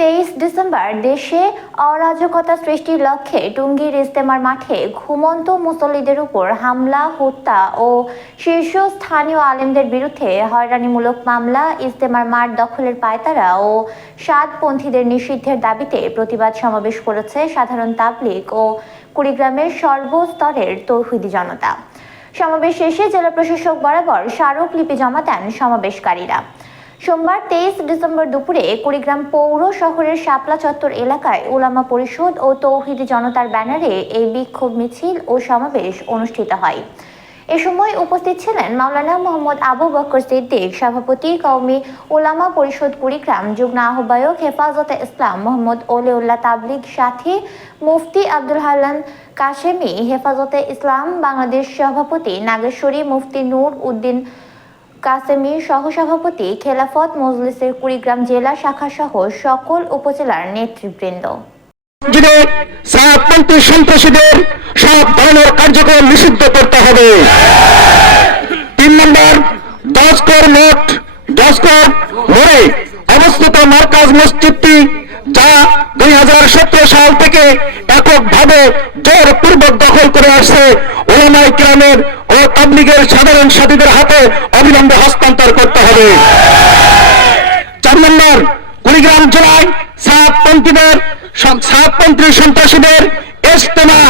তেইশ ডিসেম্বর দেশে অরাজকতা সৃষ্টির লক্ষ্যে টুঙ্গির ইস্তেমার মাঠে ঘুমন্ত মুসল্লিদের উপর হামলা, হত্যা ও শীর্ষস্থানীয় আলেমদের বিরুদ্ধে হয়রানিমূলক মামলা ইস্তেমার মাঠ দখলের পায়তারা ও সাতপন্থীদের নিষিদ্ধের দাবিতে প্রতিবাদ সমাবেশ করেছে সাধারণ তাবলিগ ও কুড়িগ্রামের সর্বস্তরের তৌহিদি জনতা। সমাবেশ শেষে জেলা প্রশাসক বরাবর স্মারকলিপি জমা দেন সমাবেশকারীরা। সোমবার তেইশ ডিসেম্বর দুপুরে কুড়িগ্রাম পৌর শহরের শাপলা চত্বর এলাকায় ওলামা পরিষদ ও তৌহিদ জনতার ব্যানারে এই বিক্ষোভ মিছিল ও সমাবেশ অনুষ্ঠিত হয়। এ সময় উপস্থিত ছিলেন মাওলানা মোহাম্মদ আবু বকর সিদ্দিক, সভাপতি কওমি ওলামা পরিষদ কুড়িগ্রাম, যুগ্ম আহ্বায়ক হেফাজতে ইসলাম মোহাম্মদ ওলেউল্লাহ তাবলিগ সাথী মুফতি আব্দুল হালান কাশেমি, হেফাজতে ইসলাম বাংলাদেশ সভাপতি নাগেশ্বরী মুফতি নূর উদ্দিন কাসেমি সহসভাপতি খেলাফত মজলিসের কুড়িগ্রাম জেলা শাখা সহ সকল উপজেলার নেতৃবৃন্দ। সন্ত্রাসীদের সব ধরনের কার্যক্রম নিষিদ্ধ করতে হবে। তিন নম্বর, দশকর দশকর মোড়ে অবস্থিত মার্কাজ মসজিদটি যা দুই হাজার সতেরো সাল থেকে এককভাবে জোরপূর্বক দখল করে আসছে ওলামাই গ্রামের ও তাবলিগের সাধারণ সাথীদের হাতে অবিলম্বে হস্তান্তর করতে হবে। চার নম্বর, কুড়িগ্রাম জেলায় সাতপন্থীদের সাতপন্থী সন্ত্রাসীদের ইস্তেমা